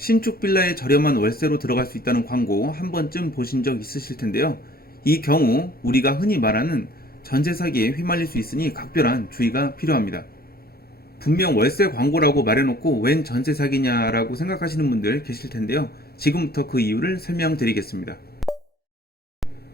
신축 빌라에 저렴한 월세로 들어갈 수 있다는 광고 한 번쯤 보신 적 있으실 텐데요. 이 경우 우리가 흔히 말하는 전세 사기에 휘말릴 수 있으니 각별한 주의가 필요합니다. 분명 월세 광고라고 말해놓고 웬 전세 사기냐라고 생각하시는 분들 계실 텐데요. 지금부터 그 이유를 설명드리겠습니다.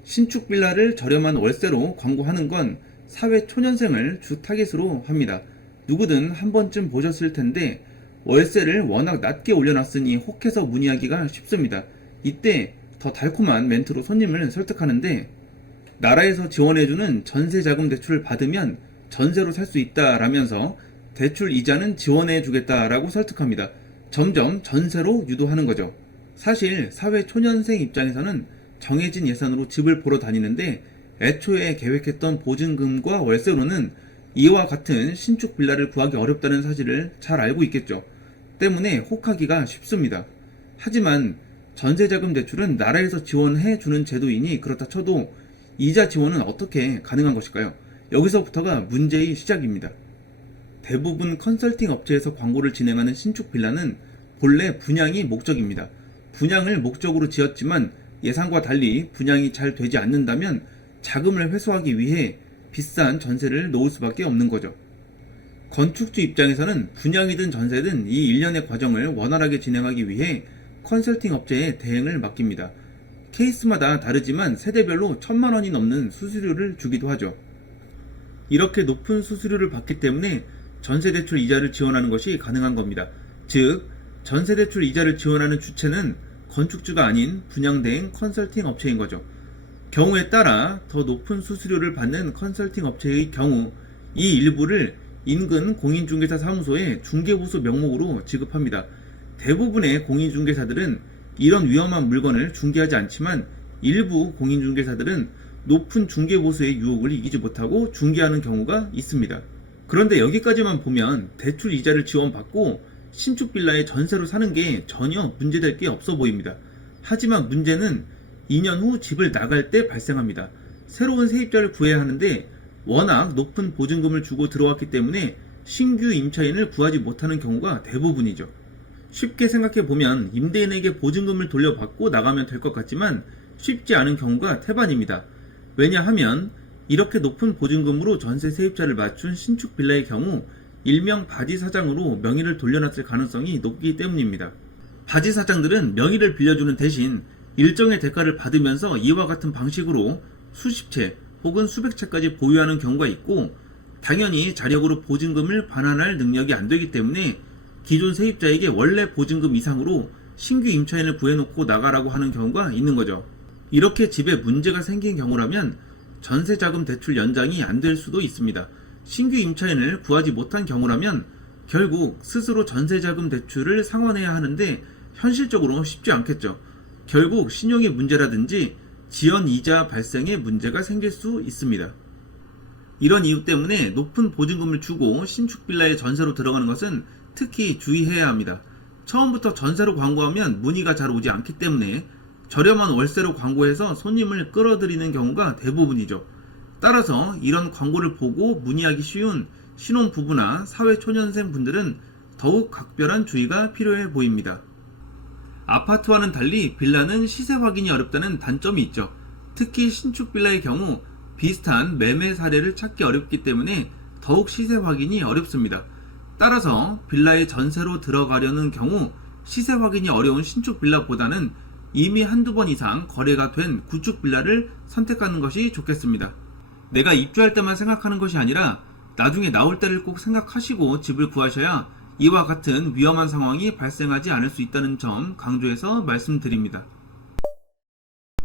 신축 빌라를 저렴한 월세로 광고하는 건 사회 초년생을 주 타겟으로 합니다. 누구든 한 번쯤 보셨을 텐데 월세를 워낙 낮게 올려놨으니 혹해서 문의하기가 쉽습니다. 이때 더 달콤한 멘트로 손님을 설득하는데 나라에서 지원해주는 전세자금 대출을 받으면 전세로 살 수 있다라면서 대출 이자는 지원해주겠다라고 설득합니다. 점점 전세로 유도하는 거죠. 사실 사회 초년생 입장에서는 정해진 예산으로 집을 보러 다니는데 애초에 계획했던 보증금과 월세로는 이와 같은 신축 빌라를 구하기 어렵다는 사실을 잘 알고 있겠죠. 때문에 혹하기가 쉽습니다. 하지만 전세자금 대출은 나라에서 지원해주는 제도이니 그렇다 쳐도 이자 지원은 어떻게 가능한 것일까요? 여기서부터가 문제의 시작입니다. 대부분 컨설팅 업체에서 광고를 진행하는 신축 빌라는 본래 분양이 목적입니다. 분양을 목적으로 지었지만 예상과 달리 분양이 잘 되지 않는다면 자금을 회수하기 위해 비싼 전세를 놓을 수밖에 없는 거죠. 건축주 입장에서는 분양이든 전세든 이 일련의 과정을 원활하게 진행하기 위해 컨설팅 업체에 대행을 맡깁니다. 케이스마다 다르지만 세대별로 1,000만 원이 넘는 수수료를 주기도 하죠. 이렇게 높은 수수료를 받기 때문에 전세대출 이자를 지원하는 것이 가능한 겁니다. 즉, 전세대출 이자를 지원하는 주체는 건축주가 아닌 분양대행 컨설팅 업체인 거죠. 경우에 따라 더 높은 수수료를 받는 컨설팅 업체의 경우 이 일부를 인근 공인중개사 사무소에 중개보수 명목으로 지급합니다. 대부분의 공인중개사들은 이런 위험한 물건을 중개하지 않지만 일부 공인중개사들은 높은 중개보수의 유혹을 이기지 못하고 중개하는 경우가 있습니다. 그런데 여기까지만 보면 대출 이자를 지원받고 신축 빌라에 전세로 사는 게 전혀 문제될 게 없어 보입니다. 하지만 문제는 2년 후 집을 나갈 때 발생합니다. 새로운 세입자를 구해야 하는데 워낙 높은 보증금을 주고 들어왔기 때문에 신규 임차인을 구하지 못하는 경우가 대부분이죠. 쉽게 생각해보면 임대인에게 보증금을 돌려받고 나가면 될 것 같지만 쉽지 않은 경우가 태반입니다. 왜냐하면 이렇게 높은 보증금으로 전세 세입자를 맞춘 신축 빌라의 경우 일명 바지사장으로 명의를 돌려놨을 가능성이 높기 때문입니다. 바지사장들은 명의를 빌려주는 대신 일정의 대가를 받으면서 이와 같은 방식으로 수십 채 혹은 수백 채까지 보유하는 경우가 있고 당연히 자력으로 보증금을 반환할 능력이 안 되기 때문에 기존 세입자에게 원래 보증금 이상으로 신규 임차인을 구해놓고 나가라고 하는 경우가 있는 거죠. 이렇게 집에 문제가 생긴 경우라면 전세자금 대출 연장이 안 될 수도 있습니다. 신규 임차인을 구하지 못한 경우라면 결국 스스로 전세자금 대출을 상환해야 하는데 현실적으로 쉽지 않겠죠. 결국 신용의 문제라든지 지연 이자 발생에 문제가 생길 수 있습니다. 이런 이유 때문에 높은 보증금을 주고 신축 빌라에 전세로 들어가는 것은 특히 주의해야 합니다. 처음부터 전세로 광고하면 문의가 잘 오지 않기 때문에 저렴한 월세로 광고해서 손님을 끌어들이는 경우가 대부분이죠. 따라서 이런 광고를 보고 문의하기 쉬운 신혼부부나 사회초년생 분들은 더욱 각별한 주의가 필요해 보입니다. 아파트와는 달리 빌라는 시세 확인이 어렵다는 단점이 있죠. 특히 신축 빌라의 경우 비슷한 매매 사례를 찾기 어렵기 때문에 더욱 시세 확인이 어렵습니다. 따라서 빌라에 전세로 들어가려는 경우 시세 확인이 어려운 신축 빌라보다는 이미 한두 번 이상 거래가 된 구축 빌라를 선택하는 것이 좋겠습니다. 내가 입주할 때만 생각하는 것이 아니라 나중에 나올 때를 꼭 생각하시고 집을 구하셔야 이와 같은 위험한 상황이 발생하지 않을 수 있다는 점 강조해서 말씀드립니다.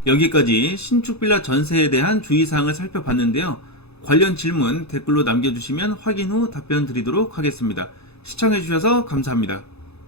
여기까지 신축 빌라 전세에 대한 주의사항을 살펴봤는데요. 관련 질문 댓글로 남겨주시면 확인 후 답변 드리도록 하겠습니다. 시청해주셔서 감사합니다.